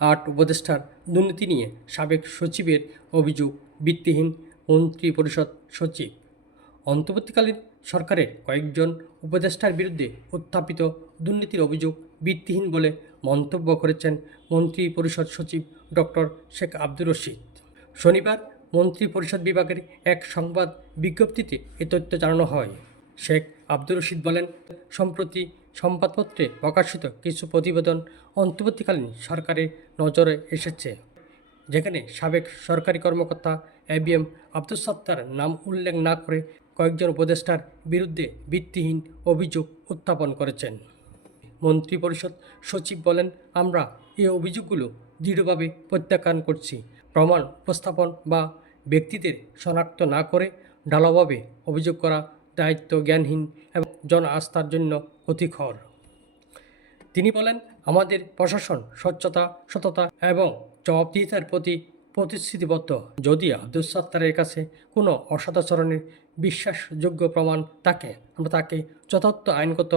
আট উপদেষ্টার দুর্নীতি নিয়ে সাবেক সচিবের অভিযোগ ভিত্তিহীন মন্ত্রী পরিষদ সচিব। অন্তর্বর্তীকালীন সরকারের কয়েকজন উপদেষ্টার বিরুদ্ধে উত্থাপিত দুর্নীতির অভিযোগ ভিত্তিহীন বলে মন্তব্য করেছেন মন্ত্রী পরিষদ সচিব ডক্টর শেখ আব্দুর রশিদ। শনিবার মন্ত্রী পরিষদ বিভাগের এক সংবাদ বিজ্ঞপ্তিতে এ তথ্য জানানো হয়। শেখ আব্দুর রশিদ বলেন, সম্প্রতি সংবাদপত্রে প্রকাশিত কিছু প্রতিবেদন অন্তর্বর্তীকালীন সরকারের নজরে এসেছে, যেখানে সাবেক সরকারি কর্মকর্তা A B M Abdul Sattar নাম উল্লেখ না করে কয়েকজন উপদেষ্টার বিরুদ্ধে ভিত্তিহীন অভিযোগ উত্থাপন করেছেন। মন্ত্রিপরিষদ সচিব বলেন, আমরা এই অভিযোগগুলো দৃঢ়ভাবে প্রত্যাখ্যান করছি। প্রমাণ উপস্থাপন বা ব্যক্তিদের শনাক্ত না করে ঢালাওভাবে অভিযোগ করা দায়িত্ব জ্ঞানহীন এবং জন আস্থার জন্য ক্ষতিকর তিনি বলেন, আমাদের প্রশাসন স্বচ্ছতা, সততা এবং জবাবদিহিতার প্রতি প্রতিশ্রুতিবদ্ধ। যদি আব্দুল সত্তারের কাছে কোনো অসদাচরণের বিশ্বাসযোগ্য প্রমাণ থাকে, আমরা তাকে যথার্থ আইনগত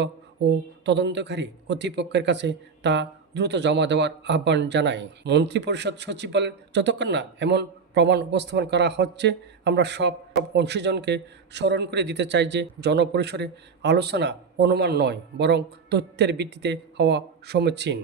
ও তদন্তকারী কর্তৃপক্ষের কাছে তা দ্রুত জমা দেওয়ার আহ্বান জানাই। মন্ত্রিপরিষদ সচিব বলেন, যতক্ষণ না এমন প্রমাণ উপস্থাপন করা হচ্ছে। আমরা সব অংশীজনকে স্মরণ করে দিতে চাই যে জনপরিসরে আলোচনা অনুমান নয়, বরং তথ্যের ভিত্তিতে হওয়া সমীচীন।